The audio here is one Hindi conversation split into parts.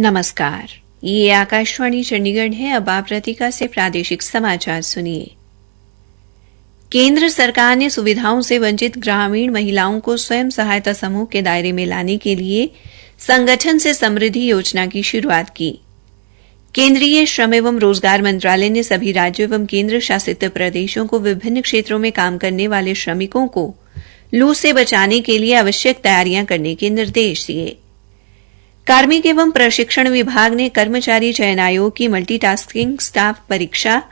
नमस्कार, ये आकाशवाणी चंडीगढ़ है। अब आप रतिका से प्रादेशिक समाचार सुनिए। केंद्र सरकार ने सुविधाओं से वंचित ग्रामीण महिलाओं को स्वयं सहायता समूह के दायरे में लाने के लिए संगठन से समृद्धि योजना की शुरुआत की। केंद्रीय श्रम एवं रोजगार मंत्रालय ने सभी राज्यों एवं केंद्र शासित प्रदेशों को विभिन्न क्षेत्रों में काम करने वाले श्रमिकों को लू से बचाने के लिए आवश्यक तैयारियां करने के निर्देश दिए। कार्मिक एवं प्रशिक्षण विभाग ने कर्मचारी चयन आयोग की मल्टीटास्किंग स्टाफ परीक्षा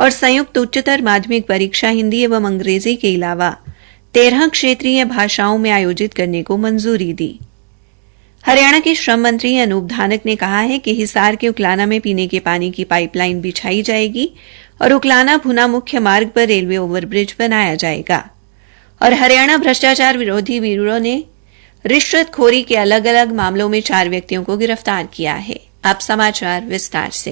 और संयुक्त उच्चतर माध्यमिक परीक्षा हिंदी एवं अंग्रेजी के अलावा 13 क्षेत्रीय भाषाओं में आयोजित करने को मंजूरी दी। हरियाणा के श्रम मंत्री अनूप धानक ने कहा है कि हिसार के उकलाना में पीने के पानी की पाइपलाइन बिछाई जाएगी और उकलाना भुना मुख्य मार्ग पर रेलवे ओवरब्रिज बनाया जाएगा। और हरियाणा भ्रष्टाचार विरोधी ब्यूरो ने रिश्वतखोरी के अलग अलग मामलों में 4 व्यक्तियों को गिरफ्तार किया है। अब समाचार विस्तार से।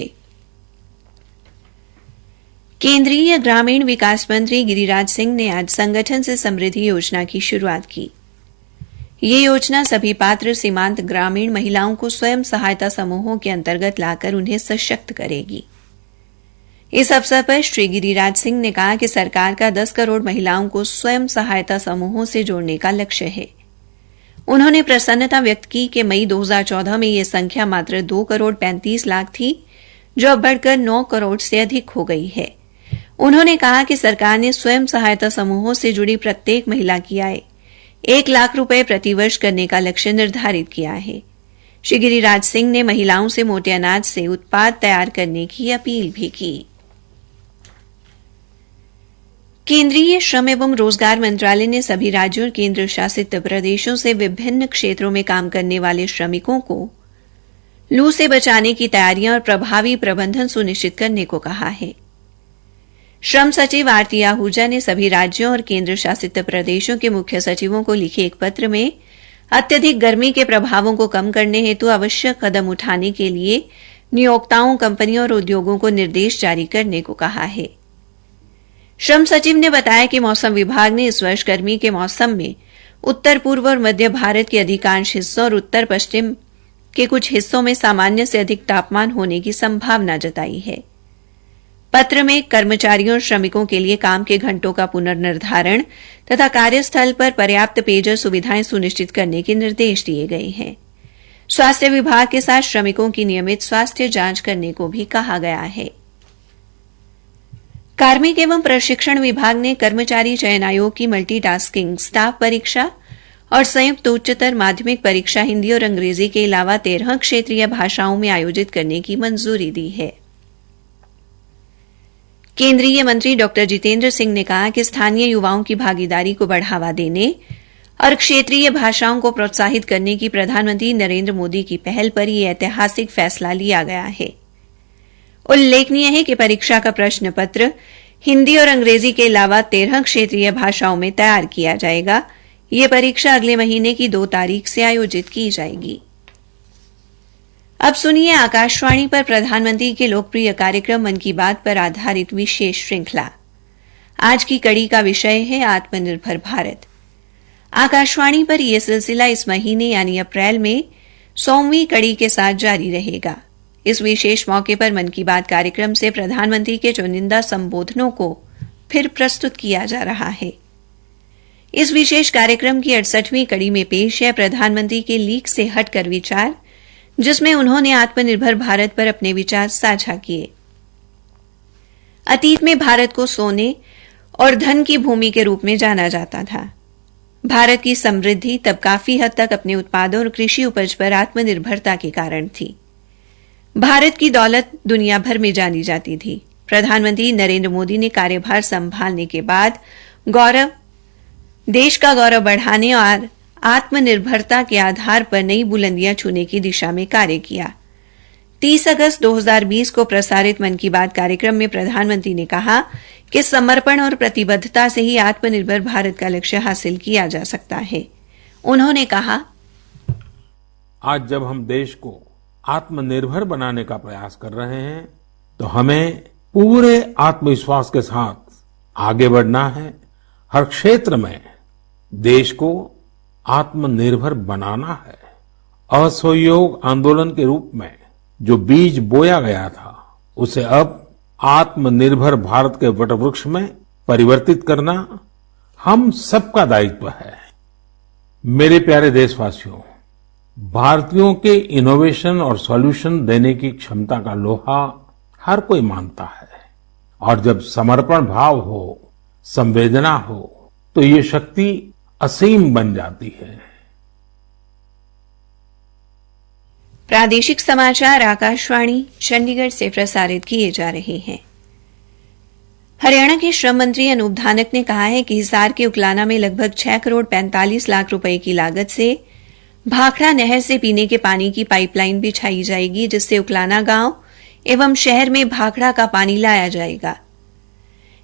केंद्रीय ग्रामीण विकास मंत्री गिरिराज सिंह ने आज संगठन से समृद्धि योजना की शुरुआत की। ये योजना सभी पात्र सीमांत ग्रामीण महिलाओं को स्वयं सहायता समूहों के अंतर्गत लाकर उन्हें सशक्त करेगी। इस अवसर पर श्री गिरिराज सिंह ने कहा कि सरकार का 10 करोड़ महिलाओं को स्वयं सहायता समूहों से जोड़ने का लक्ष्य है। उन्होंने प्रसन्नता व्यक्त की कि मई 2014 में यह संख्या मात्र 2 करोड़ 35 लाख थी, जो अब बढ़कर 9 करोड़ से अधिक हो गई है। उन्होंने कहा कि सरकार ने स्वयं सहायता समूहों से जुड़ी प्रत्येक महिला की आय 1 लाख रुपए प्रतिवर्ष करने का लक्ष्य निर्धारित किया है। श्री गिरिराज सिंह ने महिलाओं से मोटे अनाज से उत्पाद तैयार करने की अपील भी की। केंद्रीय श्रम एवं रोजगार मंत्रालय ने सभी राज्यों और केंद्र शासित प्रदेशों से विभिन्न क्षेत्रों में काम करने वाले श्रमिकों को लू से बचाने की तैयारियां और प्रभावी प्रबंधन सुनिश्चित करने को कहा है। श्रम सचिव आरती आहूजा ने सभी राज्यों और केंद्र शासित प्रदेशों के मुख्य सचिवों को लिखे एक पत्र में अत्यधिक गर्मी के प्रभावों को कम करने हेतु आवश्यक कदम उठाने के लिए नियोक्ताओं, कंपनियों और उद्योगों को निर्देश जारी करने को कहा है। श्रम सचिव ने बताया कि मौसम विभाग ने इस वर्ष गर्मी के मौसम में उत्तर पूर्व और मध्य भारत के अधिकांश हिस्सों और उत्तर पश्चिम के कुछ हिस्सों में सामान्य से अधिक तापमान होने की संभावना जताई है। पत्र में कर्मचारियों और श्रमिकों के लिए काम के घंटों का पुनर्निर्धारण तथा कार्यस्थल पर पर्याप्त पेयजल सुविधाएं सुनिश्चित करने के निर्देश दिए गए हैं। स्वास्थ्य विभाग के साथ श्रमिकों की नियमित स्वास्थ्य जांच करने को भी कहा गया है। कार्मिक एवं प्रशिक्षण विभाग ने कर्मचारी चयन आयोग की मल्टीटास्किंग स्टाफ परीक्षा और संयुक्त उच्चतर माध्यमिक परीक्षा हिंदी और अंग्रेजी के अलावा 13 क्षेत्रीय भाषाओं में आयोजित करने की मंजूरी दी है। केंद्रीय मंत्री डॉ जितेंद्र सिंह ने कहा कि स्थानीय युवाओं की भागीदारी को बढ़ावा देने और क्षेत्रीय भाषाओं को प्रोत्साहित करने की प्रधानमंत्री नरेंद्र मोदी की पहल पर यह ऐतिहासिक फैसला लिया गया है। उल्लेखनीय है कि परीक्षा का प्रश्न पत्र हिंदी और अंग्रेजी के अलावा 13 क्षेत्रीय भाषाओं में तैयार किया जाएगा। यह परीक्षा अगले महीने की 2 तारीख से आयोजित की जाएगी। अब सुनिए आकाशवाणी पर प्रधानमंत्री के लोकप्रिय कार्यक्रम मन की बात पर आधारित विशेष श्रृंखला। आज की कड़ी का विषय है आत्मनिर्भर भारत। आकाशवाणी पर यह सिलसिला इस महीने यानी अप्रैल में 100वीं कड़ी के साथ जारी रहेगा। इस विशेष मौके पर मन की बात कार्यक्रम से प्रधानमंत्री के चुनिंदा संबोधनों को फिर प्रस्तुत किया जा रहा है। इस विशेष कार्यक्रम की 68वीं कड़ी में पेश है प्रधानमंत्री के लीक से हटकर विचार, जिसमें उन्होंने आत्मनिर्भर भारत पर अपने विचार साझा किए। अतीत में भारत को सोने और धन की भूमि के रूप में जाना जाता था। भारत की समृद्धि तब काफी हद तक अपने उत्पादों और कृषि उपज पर आत्मनिर्भरता के कारण थी। भारत की दौलत दुनिया भर में जानी जाती थी। प्रधानमंत्री नरेंद्र मोदी ने कार्यभार संभालने के बाद देश का गौरव बढ़ाने और आत्मनिर्भरता के आधार पर नई बुलंदियां छूने की दिशा में कार्य किया। 30 अगस्त 2020 को प्रसारित मन की बात कार्यक्रम में प्रधानमंत्री ने कहा कि समर्पण और प्रतिबद्धता से ही आत्मनिर्भर भारत का लक्ष्य हासिल किया जा सकता है। उन्होंने कहा, आज जब हम देश को आत्मनिर्भर बनाने का प्रयास कर रहे हैं, तो हमें पूरे आत्मविश्वास के साथ आगे बढ़ना है। हर क्षेत्र में देश को आत्मनिर्भर बनाना है असहयोग आंदोलन के रूप में जो बीज बोया गया था, उसे अब आत्मनिर्भर भारत के वटवृक्ष में परिवर्तित करना हम सबका दायित्व है। मेरे प्यारे देशवासियों, भारतीयों के इनोवेशन और सॉल्यूशन देने की क्षमता का लोहा हर कोई मानता है, और जब समर्पण भाव हो, संवेदना हो, तो ये शक्ति असीम बन जाती है। प्रादेशिक समाचार आकाशवाणी चंडीगढ़ से प्रसारित किए जा रहे हैं। हरियाणा के श्रम मंत्री अनूप धानक ने कहा है कि हिसार के उकलाना में लगभग 6 करोड़ 45 लाख रुपए की लागत से भाखड़ा नहर से पीने के पानी की पाइपलाइन बिछाई जाएगी, जिससे उकलाना गांव एवं शहर में भाखड़ा का पानी लाया जाएगा।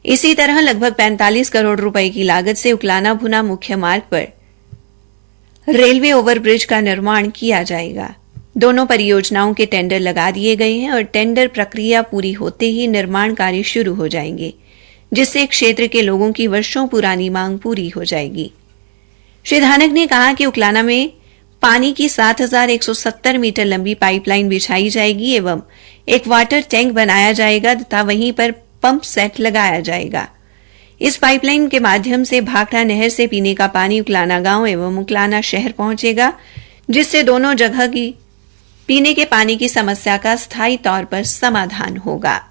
इसी तरह लगभग 45 करोड़ रुपए की लागत से उकलाना भुना मुख्य मार्ग पर रेलवे ओवरब्रिज का निर्माण किया जाएगा। दोनों परियोजनाओं के टेंडर लगा दिए गए हैं और टेंडर प्रक्रिया पूरी होते ही निर्माण कार्य शुरू हो जाएंगे, जिससे क्षेत्र के लोगों की वर्षों पुरानी मांग पूरी हो जाएगी। श्री धानक ने कहा कि उकलाना में पानी की 7170 मीटर लंबी पाइपलाइन बिछाई जाएगी एवं एक वाटर टैंक बनाया जाएगा तथा वहीं पर पंप सेट लगाया जाएगा। इस पाइपलाइन के माध्यम से भाखड़ा नहर से पीने का पानी उकलाना गांव एवं उकलाना शहर पहुंचेगा, जिससे दोनों जगह की पीने के पानी की समस्या का स्थायी तौर पर समाधान होगा।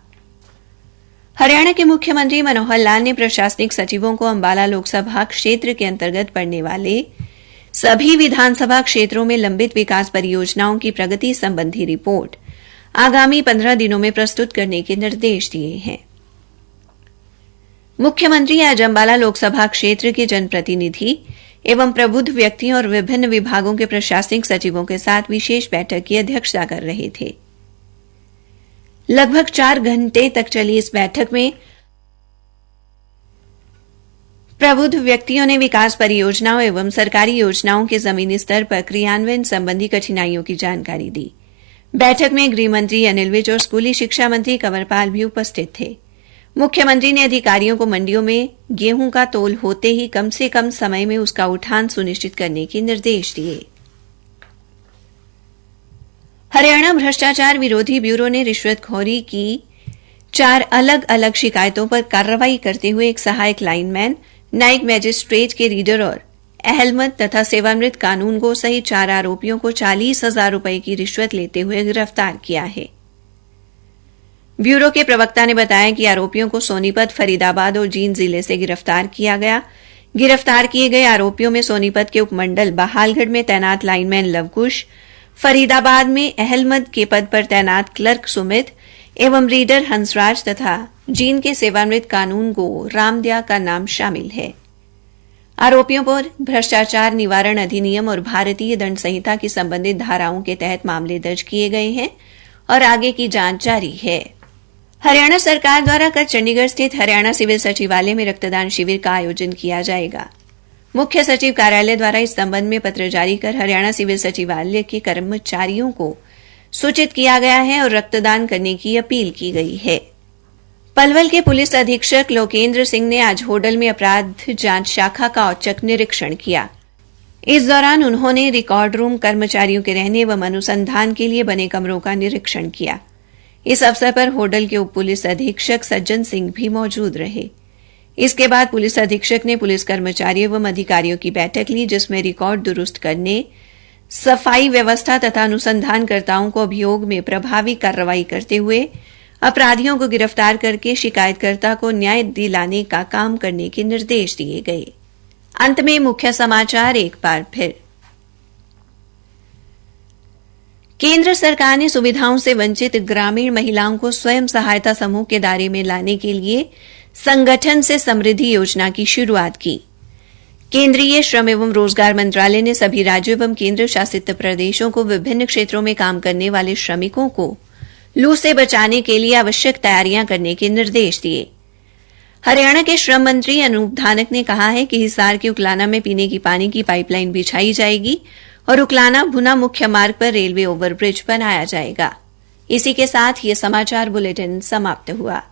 हरियाणा के मुख्यमंत्री मनोहर लाल ने प्रशासनिक सचिवों को अंबाला लोकसभा क्षेत्र के अंतर्गत पड़ने वाले सभी विधानसभा क्षेत्रों में लंबित विकास परियोजनाओं की प्रगति संबंधी रिपोर्ट आगामी 15 दिनों में प्रस्तुत करने के निर्देश दिए हैं। मुख्यमंत्री आज अंबाला लोकसभा क्षेत्र के जनप्रतिनिधि एवं प्रबुद्ध व्यक्तियों और विभिन्न विभागों के प्रशासनिक सचिवों के साथ विशेष बैठक की अध्यक्षता कर रहे थे। लगभग 4 घंटे तक चली इस बैठक में प्रबुद्ध व्यक्तियों ने विकास परियोजनाओं एवं सरकारी योजनाओं के जमीनी स्तर पर क्रियान्वयन संबंधी कठिनाइयों की जानकारी दी। बैठक में गृह मंत्री अनिल विज और स्कूली शिक्षा मंत्री कंवरपाल भी उपस्थित थे। मुख्यमंत्री ने अधिकारियों को मंडियों में गेहूं का तोल होते ही कम से कम समय में उसका उठान सुनिश्चित करने के निर्देश दिए। हरियाणा भ्रष्टाचार विरोधी ब्यूरो ने रिश्वतखोरी की 4 अलग अलग शिकायतों पर कार्रवाई करते हुए एक सहायक लाइनमैन, नायब मैजिस्ट्रेट के रीडर और अहलमद तथा सेवानिवृत्त कानूनगो सहित 4 आरोपियों को 40,000 रुपए की रिश्वत लेते हुए गिरफ्तार किया है। ब्यूरो के प्रवक्ता ने बताया कि आरोपियों को सोनीपत, फरीदाबाद और जींद जिले से गिरफ्तार किया गया। गिरफ्तार किए गए आरोपियों में सोनीपत के उपमंडल बहालगढ़ में तैनात लाइनमैन लवकुश, फरीदाबाद में अहलमद के पद पर तैनात क्लर्क सुमित एवं रीडर हंसराज तथा जींद के सेवानिवृत्त कानूनगो रामदया का नाम शामिल है। आरोपियों पर भ्रष्टाचार निवारण अधिनियम और भारतीय दंड संहिता की संबंधित धाराओं के तहत मामले दर्ज किए गए हैं और आगे की जांच जारी है। हरियाणा सरकार द्वारा कल चंडीगढ़ स्थित हरियाणा सिविल सचिवालय में रक्तदान शिविर का आयोजन किया जाएगा। मुख्य सचिव कार्यालय द्वारा इस संबंध में पत्र जारी कर हरियाणा सिविल सचिवालय के कर्मचारियों को सूचित किया गया है और रक्तदान करने की अपील की गई है। पलवल के पुलिस अधीक्षक लोकेंद्र सिंह ने आज होडल में अपराध जांच शाखा का औचक निरीक्षण किया। इस दौरान उन्होंने रिकॉर्ड रूम, कर्मचारियों के रहने एवं अनुसंधान के लिए बने कमरों का निरीक्षण किया। इस अवसर पर होडल के उप पुलिस अधीक्षक सज्जन सिंह भी मौजूद रहे। इसके बाद पुलिस अधीक्षक ने पुलिस कर्मचारियों एवं अधिकारियों की बैठक ली, जिसमें रिकॉर्ड दुरुस्त करने, सफाई व्यवस्था तथा अनुसंधानकर्ताओं को अभियोग में प्रभावी कार्रवाई करते हुए अपराधियों को गिरफ्तार करके शिकायतकर्ता को न्याय दिलाने का काम करने के निर्देश दिए गए। अंत में मुख्य समाचार एक बार फिर। केंद्र सरकार ने सुविधाओं से वंचित ग्रामीण महिलाओं को स्वयं सहायता समूह के दायरे में लाने के लिए संगठन से समृद्धि योजना की शुरुआत की। केंद्रीय श्रम एवं रोजगार मंत्रालय ने सभी राज्यों एवं केंद्र शासित प्रदेशों को विभिन्न क्षेत्रों में काम करने वाले श्रमिकों को लू से बचाने के लिए आवश्यक तैयारियां करने के निर्देश दिए। हरियाणा के श्रम मंत्री अनूप धानक ने कहा है कि हिसार के उकलाना में पीने की पानी की पाइपलाइन बिछाई जाएगी और उकलाना भुना मुख्य मार्ग पर रेलवे ओवरब्रिज बनाया जाएगा। इसी के साथ ये समाचार बुलेटिन समाप्त हुआ।